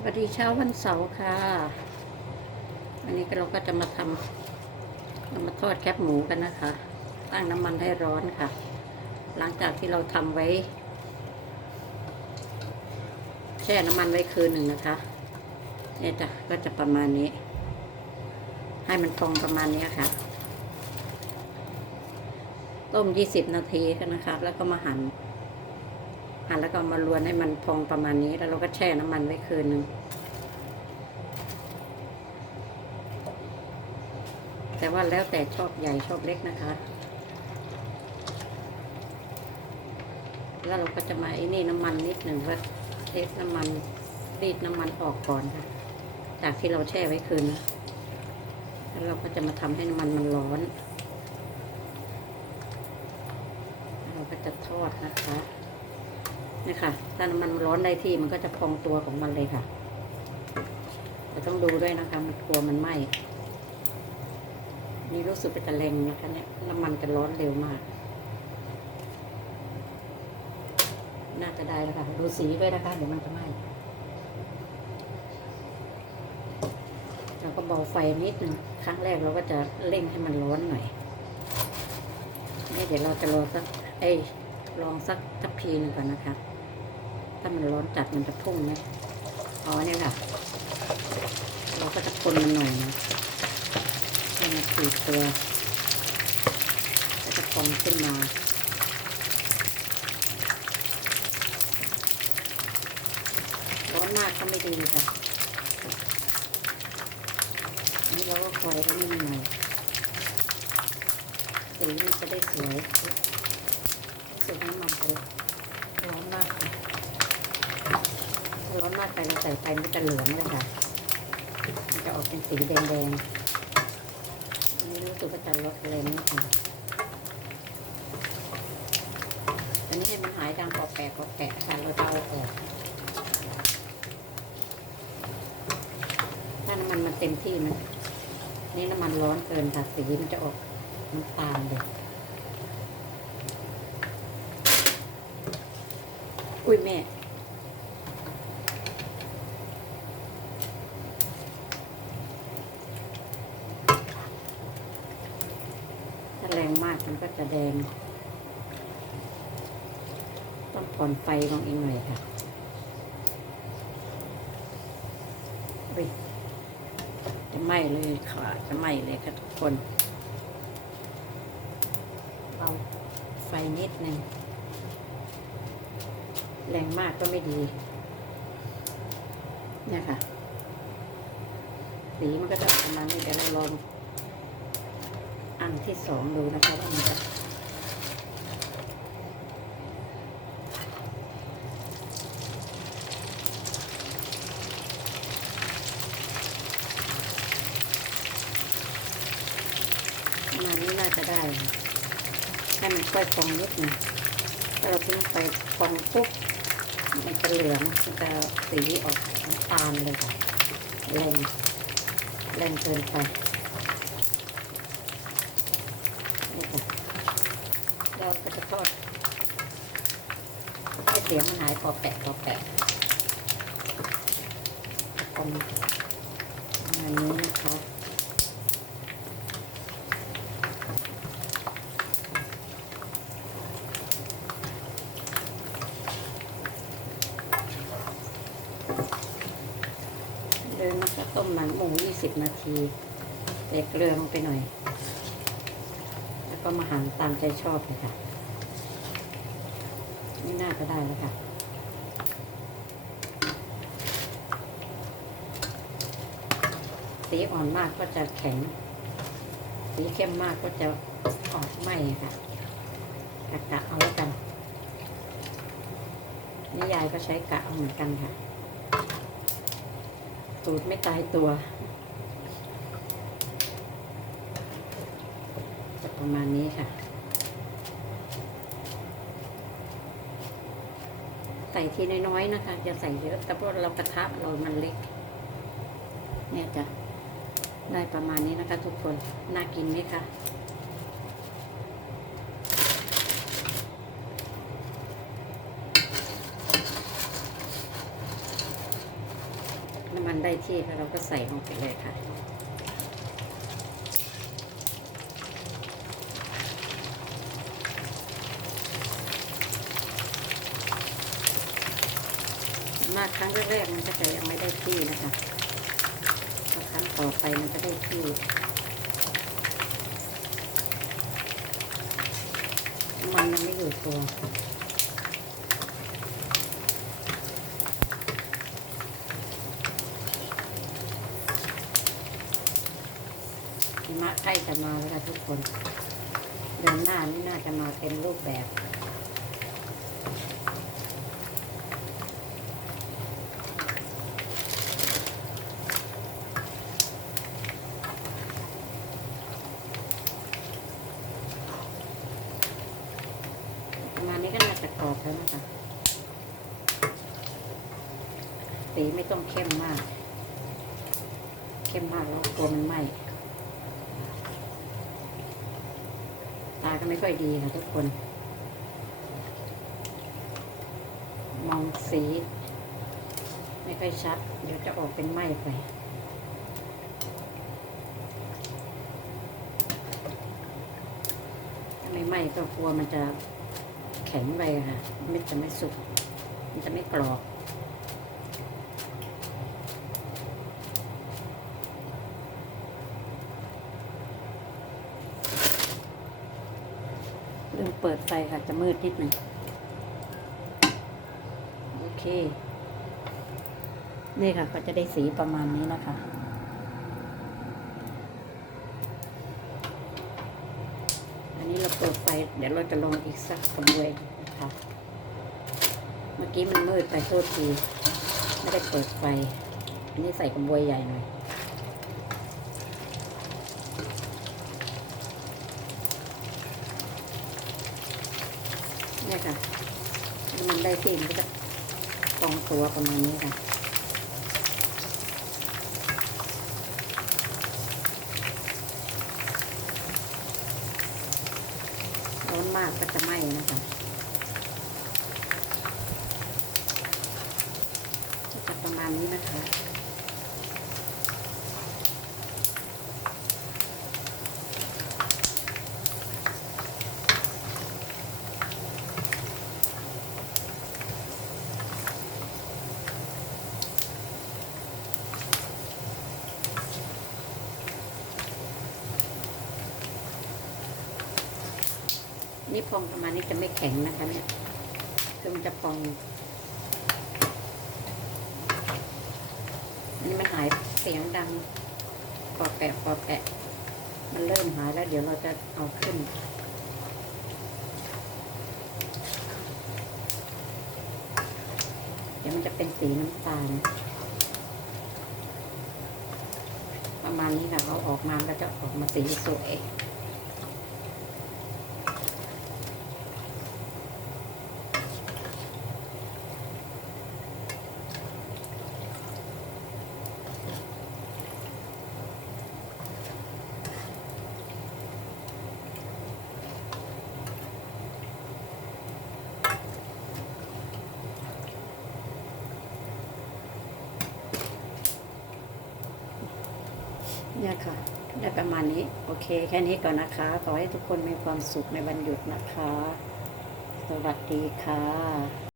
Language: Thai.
สวัสดีเช้าวันเสาร์ค่ะ วันนี้เราก็จะมาทำเรามาทอดแคบหมูกันนะคะ ตั้งน้ำมันให้ร้อนค่ะ หลังจากที่เราทำไว้ แช่น้ำมันไว้คืนหนึ่งนะคะเนี่ยจ้ะก็จะประมาณนี้ ให้มันพองประมาณนี้ค่ะ ต้มยี่สิบนาทีกันนะคะ แล้วก็มาหั่น หั่นแล้วก็มาลวนให้มันพองประมาณนี้ แล้วเราก็แช่น้ำมันไว้คืนหนึ่งแต่ว่าแล้วแต่ชอบใหญ่ชอบเล็กนะคะ แล้วเราก็จะมาไอ้นี่น้ำมันนิดหนึ่งว่าเทสน้ำมันรีดน้ำมันออกก่อนค่ะ จากที่เราแช่ไว้คืนนะแล้วเราก็จะมาทำให้น้ำมันมันร้อน เราก็จะทอดนะคะ นี่ค่ะถ้าน้ำมันร้อนได้ที่มันก็จะพองตัวของมันเลยค่ะแต่ต้องดูด้วยนะคะมันกลัวมันไหม้นี่รู้สึกเป็นตะเลงนะคะเนี่ยน้ำมันจะร้อนเร็วมาก น่าจะได้แล้วค่ะ ดูสีด้วยนะคะเดี๋ยวมันจะไหม้เราก็เบาไฟนิดหนึ่งครั้งแรกเราก็จะเร่งให้มันร้อนหน่อยนี่เดี๋ยวเราจะรอสักเอ้ ลองสักทัพพีหนึ่งก่อนนะคะ ถ้ามันร้อนจัดมันจะพุ่งไหมอ๋อเนี่ยค่ะ เราก็จะคนมันหน่อยนะให้มันตีดตัวก็จะพองขึ้นมาร้อนมากก็ไม่ดีค่ะนี่เราก็คอยไว้นิดหน่อยสีมันจะได้สวย สุดน้ำมันไปแล้วร้อนมากถ้าร้อนมากไปเราใส่ไปมันจะเหลืองเลยค่ะมันจะออกเป็นสีแดงๆนนี้รู้สึกว่าจะลดเลยนิดหนึงอันนี้ให้มันหายดังกรอบแกะกรอบแกะค่ะเราจะเอาออกถ้าน้ำมันมันเต็มที่มันนี่น้ำมันร้อนเกินค่ะสีมันจะออกน้ำตาลเลย อุ้ยแม่ถ้าแรงมากมันก็จะแดง ต้องผ่อนไฟลงอีกหน่อยค่ะจะไหม้เลยค่ะ จะไหม้เลยค่ะทุกคน เอาไฟนิดหนึ่ง แรงมากก็ไม่ดีเนี่ยค่ะ สีมันก็จะประมาณนี้เดี๋ยวเราลองอันที่สองดูนะคะว่ามันจะประมาณนี้น่าจะได้ ให้มันค่อยฟองนิดหนึงถ้าเราทิ้งไปฟองปุ๊บ มันจะเหลืองมันจะสีออกน้ำตาลเลยค่ะแรงแรงเกินไปนี่ค่ะเราก็จะทอดให้เสียงมันหายพอแปะพอแปะประมาณประมาณนี้นะคะเดินมา ก็ต้มหนังหมู 20 นาทีใส่เกลือลงไปหน่อย แล้วก็มาหั่นตามใจชอบเลยค่ะ นี่น่าจะได้แล้วค่ะสีอ่อนมากก็จะแข็ง สีเข้มมากก็จะออกไหมค่ะกะกะเอาแล้วกันนี่ยายก็ใช้กะเอาเหมือนกันค่ะ สูตรไม่ตายตัว จะประมาณนี้ค่ะ ใส่ทีน้อยๆนะคะ จะใส่เยอะแต่เพราะเรากระทะเรามันเล็ก เนี่ยจะได้ประมาณนี้นะคะทุกคน น่ากินไหมคะ มันได้ที่แล้วเราก็ใส่ลงไปเลยค่ะ มากครั้งแรกๆมันก็จะยังไม่ได้ที่นะคะพอครั้งต่อไปมันจะได้ที่มันยังไม่อยู่ตัวหิมะใก ล้จะมาแล้วค่ะทุกคนเดือนหน้านี่น่าจะมาเต็มรูปแบบมานี้ก็น่าจะกรอบแล้วนะคะสีไม่ต้องเข้มมาก เข้มมากแล้วกลัวมันไหม้ ตา ก็ไม่ค่อยดีค่ะทุกคน มองสี ไม่ค่อยชัด เดี๋ยวจะออกเป็นไหมไปถ้าไม่ไหมก็กลัวมันจะแข็งไปค่ะ มันจะไม่สุก มันจะไม่กรอบ เปิดไฟค่ะจะมืดนิดหนึ่งโอเค นี่ค่ะก็จะได้สีประมาณนี้นะคะ อันนี้เราเปิดไฟเดี๋ยวเราจะลงอีกสักกระบวยนะคะเมื่อกี้มันมืดไปโทษทีไม่ได้เปิดไฟ อันนี้ใส่กระบวยใหญ่หน่อย เนี่ย ค่ะถ้ามันได้ที่มันก็จะฟองตัวประมาณนี้ค่ะร้อนมากก็จะไหม้นะคะก็จะประมาณนี้นะคะ นี่พองประมาณนี้จะไม่แข็งนะคะเนี่ยคือมันจะพองอันนี้มันหายเสียงดังปอแปะปอแปะ มันเริ่มหายแล้วเดี๋ยวเราจะเอาขึ้นเดี๋ยวมันจะเป็นสีน้ำตาล ประมาณนี้ค่ะเราออกมาก็จะออกมาสีสวย เนี่ยค่ะ ได้ประมาณนี้ โอเค แค่นี้ก่อนนะคะ ขอให้ทุกคนมีความสุขในวันหยุดนะคะ สวัสดีค่ะ